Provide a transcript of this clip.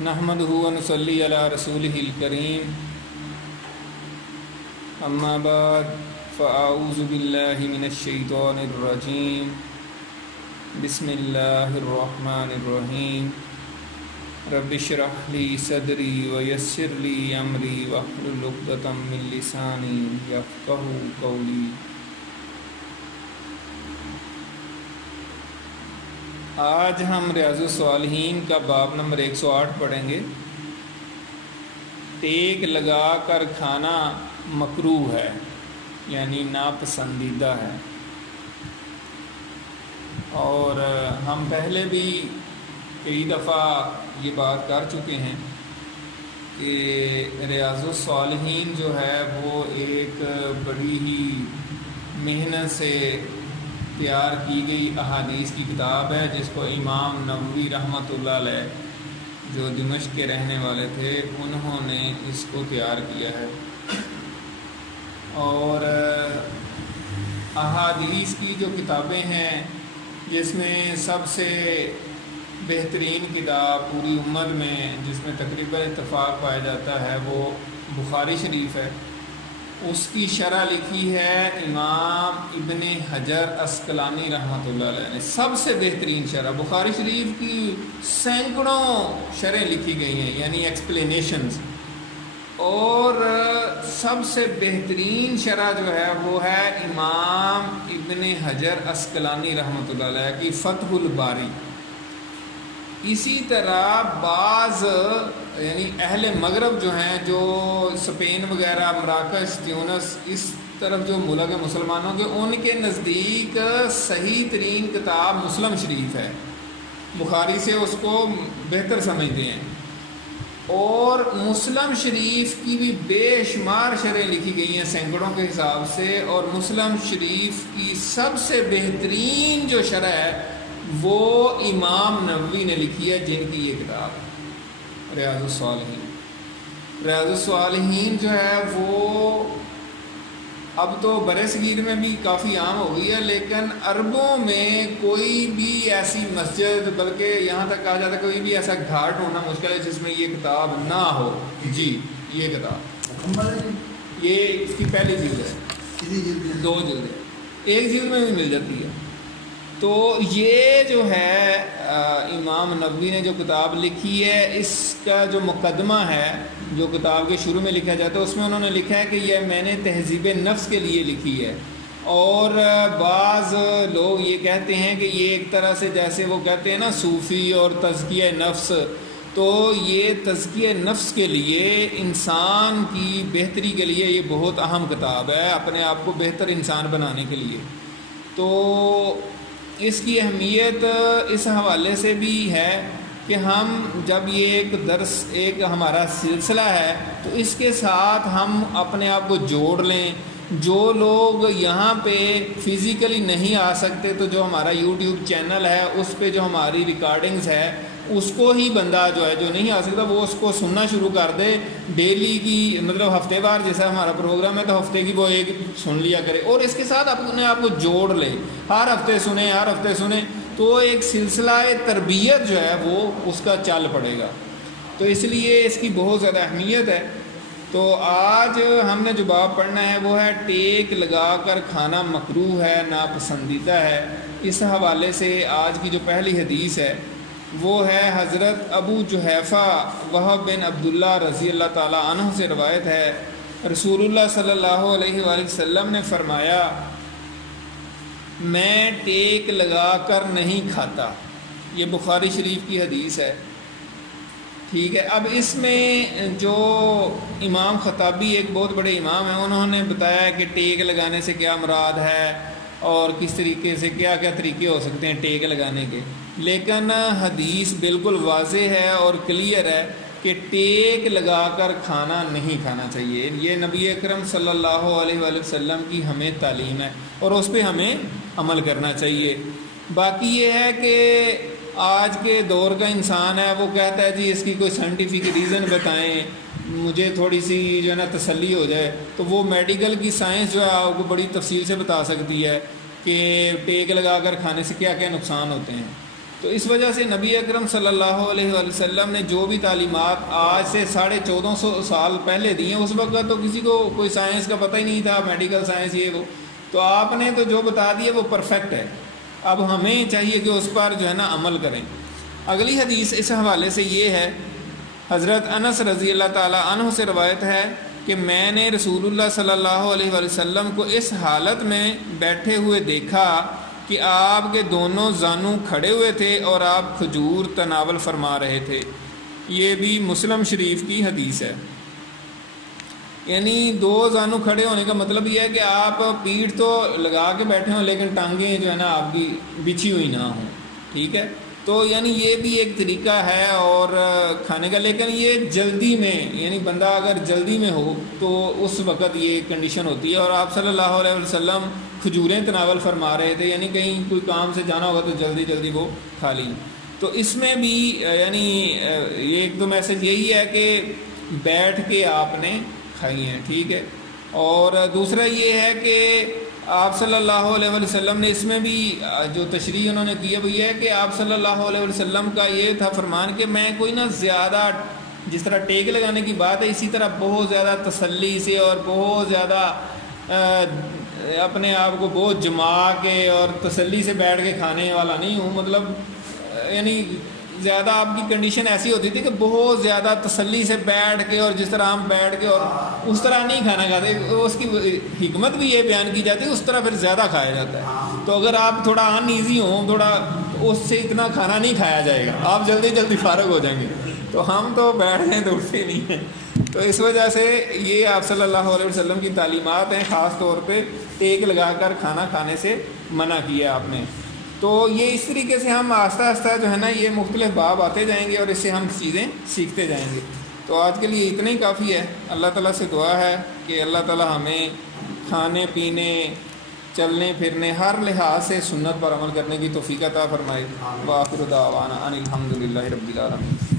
نحمدہ و نصلی علی رسولہ الکریم اما بعد فاعوذ باللہ من الشیطان الرجیم بسم اللہ الرحمن الرحیم رب اشرح لی صدری ویسر لی امری واحلل عقدۃ من لسانی یفقہوا قولی۔ آج ہم ریاض الصالحین کا باب نمبر 108 پڑھیں گے۔ ٹیک لگا کر کھانا مکروہ ہے، یعنی ناپسندیدہ ہے۔ اور ہم پہلے بھی کئی دفعہ یہ بات کر چکے ہیں کہ ریاض الصالحین جو ہے وہ ایک بڑی ہی محنت سے تیار کی گئی احادیث کی کتاب ہے، جس کو امام نووی رحمۃ اللہ علیہ جو دمشق کے رہنے والے تھے انہوں نے اس کو تیار کیا ہے۔ اور احادیث کی جو کتابیں ہیں جس میں سب سے بہترین کتاب پوری امت میں جس میں تقریباً اتفاق پایا جاتا ہے وہ بخاری شریف ہے۔ اس کی شرح لکھی ہے امام ابن حجر عسقلانی رحمۃ اللہ علیہ نے۔ سب سے بہترین شرح، بخاری شریف کی سینکڑوں شرح لکھی گئی ہیں، یعنی ایکسپلینیشنز، اور سب سے بہترین شرح جو ہے وہ ہے امام ابن حجر عسقلانی رحمۃ اللہ علیہ کی فتح الباری۔ اسی طرح بعض یعنی اہل مغرب جو ہیں، جو اسپین وغیرہ، مراکش، تیونس، اس طرف جو ملک ہے مسلمانوں کے، ان کے نزدیک صحیح ترین کتاب مسلم شریف ہے، بخاری سے اس کو بہتر سمجھتے ہیں۔ اور مسلم شریف کی بھی بے شمار شرح لکھی گئی ہیں سینکڑوں کے حساب سے، اور مسلم شریف کی سب سے بہترین جو شرح ہے وہ امام نووی نے لکھی ہے، جن کی یہ کتاب ریاض الصالحین۔ ریاض الصالحین جو ہے وہ اب تو برِ صغیر میں بھی کافی عام ہو گئی ہے، لیکن عربوں میں کوئی بھی ایسی مسجد، بلکہ یہاں تک کہا جاتا ہے کوئی بھی ایسا گھاٹ ہونا مشکل ہے جس میں یہ کتاب نہ ہو۔ جی، یہ کتاب یہ اس کی پہلی جلد ہے، 2 جلد ہے، 1 جلد میں بھی مل جاتی ہے۔ تو یہ جو ہے امام نووی نے جو کتاب لکھی ہے، اس کا جو مقدمہ ہے جو کتاب کے شروع میں لکھا جاتا ہے، اس میں انہوں نے لکھا ہے کہ یہ میں نے تہذیب نفس کے لیے لکھی ہے۔ اور بعض لوگ یہ کہتے ہیں کہ یہ ایک طرح سے جیسے وہ کہتے ہیں نا صوفی اور تزکیہ نفس، تو یہ تزکیہ نفس کے لیے، انسان کی بہتری کے لیے یہ بہت اہم کتاب ہے، اپنے آپ کو بہتر انسان بنانے کے لیے۔ تو اس کی اہمیت اس حوالے سے بھی ہے کہ ہم جب یہ ایک درس، ایک ہمارا سلسلہ ہے، تو اس کے ساتھ ہم اپنے آپ کو جوڑ لیں۔ جو لوگ یہاں پہ فزیکلی نہیں آ سکتے تو جو ہمارا یوٹیوب چینل ہے اس پہ جو ہماری ریکارڈنگز ہے اس کو ہی بندہ جو ہے جو نہیں آ سکتا وہ اس کو سننا شروع کر دے، ڈیلی کی مطلب ہفتے وار جیسا ہمارا پروگرام ہے تو ہفتے کی وہ ایک سن لیا کرے، اور اس کے ساتھ اپنے آپ کو جوڑ لے، ہر ہفتے سنیں تو ایک سلسلہ تربیت جو ہے وہ اس کا چل پڑے گا۔ تو اس لیے اس کی بہت زیادہ اہمیت ہے۔ تو آج ہم نے جو باب پڑھنا ہے وہ ہے ٹیک لگا کر کھانا مکروہ ہے، ناپسندیدہ ہے۔ اس حوالے سے آج کی جو پہلی حدیث ہے وہ ہے حضرت ابو جحیفہ وہب بن عبداللہ رضی اللہ تعالیٰ عنہ سے روایت ہے، رسول اللہ صلی اللہ علیہ وآلہ وسلم نے فرمایا، میں ٹیک لگا کر نہیں کھاتا۔ یہ بخاری شریف کی حدیث ہے، ٹھیک ہے۔ اب اس میں جو امام خطابی ایک بہت بڑے امام ہیں، انہوں نے بتایا کہ ٹیک لگانے سے کیا مراد ہے اور کس طریقے سے کیا کیا طریقے ہو سکتے ہیں ٹیک لگانے کے، لیکن حدیث بالکل واضح ہے اور کلیئر ہے کہ ٹیک لگا کر کھانا نہیں کھانا چاہیے۔ یہ نبی اکرم صلی اللہ علیہ وآلہ وسلم کی ہمیں تعلیم ہے اور اس پہ ہمیں عمل کرنا چاہیے۔ باقی یہ ہے کہ آج کے دور کا انسان ہے وہ کہتا ہے جی اس کی کوئی سائنٹیفک ریزن بتائیں، مجھے تھوڑی سی جو ہے نا تسلی ہو جائے، تو وہ میڈیکل کی سائنس جو ہے آپ کو بڑی تفصیل سے بتا سکتی ہے کہ ٹیک لگا کر کھانے سے کیا کیا نقصان ہوتے ہیں۔ تو اس وجہ سے نبی اکرم صلی اللہ علیہ وآلہ وسلم نے جو بھی تعلیمات آج سے 1450 سال پہلے دی ہیں، اس وقت تو کسی کو کوئی سائنس کا پتہ ہی نہیں تھا، میڈیکل سائنس یہ وہ، تو آپ نے تو جو بتا دیا وہ پرفیکٹ ہے. اب ہمیں چاہیے کہ اس پر جو ہے نا عمل کریں. اگلی حدیث اس حوالے سے یہ ہے، حضرت انس رضی اللہ تعالیٰ عنہ سے روایت ہے کہ میں نے رسول اللہ صلی اللہ علیہ وآلہ وسلم کو اس حالت میں بیٹھے ہوئے دیکھا کہ آپ کے دونوں زانو کھڑے ہوئے تھے اور آپ کھجور تناول فرما رہے تھے. یہ بھی مسلم شریف کی حدیث ہے. یعنی دو زانو کھڑے ہونے کا مطلب یہ ہے کہ آپ پیٹھ تو لگا کے بیٹھے ہوں لیکن ٹانگیں جو ہے نا آپ کی بچھی ہوئی نہ ہوں. ٹھیک ہے، تو یعنی یہ بھی ایک طریقہ ہے اور کھانے کا، لیکن یہ جلدی میں، یعنی بندہ اگر جلدی میں ہو تو اس وقت یہ کنڈیشن ہوتی ہے. اور آپ صلی اللہ علیہ وسلم کھجوریں تناول فرما رہے تھے، یعنی کہیں کوئی کام سے جانا ہوگا تو جلدی جلدی وہ کھا لیں. تو اس میں بھی یعنی ایک تو میسج یہی ہے کہ بیٹھ کے آپ نے کھائی ہیں. ٹھیک ہے، اور دوسرا یہ ہے کہ آپ صلی اللہ علیہ وسلم نے اس میں بھی جو تشریح انہوں نے کیا وہ یہ ہے کہ آپ صلی اللہ علیہ وسلم کا یہ تھا فرمان کہ میں کوئی نہ زیادہ، جس طرح ٹیک لگانے کی بات ہے اسی طرح بہت زیادہ تسلی سے اور بہت زیادہ اپنے آپ کو بہت جما کے اور تسلی سے بیٹھ کے کھانے والا نہیں ہوں. مطلب یعنی زیادہ آپ کی کنڈیشن ایسی ہوتی تھی کہ بہت زیادہ تسلی سے بیٹھ کے اور جس طرح ہم بیٹھ کے اور اس طرح نہیں کھانا کھاتے. اس کی حکمت بھی یہ بیان کی جاتی ہے، اس طرح پھر زیادہ کھایا جاتا ہے. تو اگر آپ تھوڑا ان ایزی ہوں، تھوڑا اس سے اتنا کھانا نہیں کھایا جائے گا، آپ جلدی جلدی فارغ ہو جائیں گے. تو ہم تو بیٹھ ہیں تو اٹھتے نہیں ہیں. تو اس وجہ سے یہ آپ صلی اللہ علیہ وسلم کی تعلیمات ہیں، خاص طور پہ ٹیک لگا کر کھانا کھانے سے منع کیا آپ نے. تو یہ اس طریقے سے ہم آہستہ آہستہ جو ہے نا یہ مختلف باب آتے جائیں گے اور اس سے ہم چیزیں سیکھتے جائیں گے. تو آج کے لیے اتنا ہی کافی ہے. اللہ تعالیٰ سے دعا ہے کہ اللہ تعالیٰ ہمیں کھانے پینے، چلنے پھرنے، ہر لحاظ سے سنت پر عمل کرنے کی توفیق عطا فرمائے. وآخر دعوانا ان الحمد للہ رب العالمین.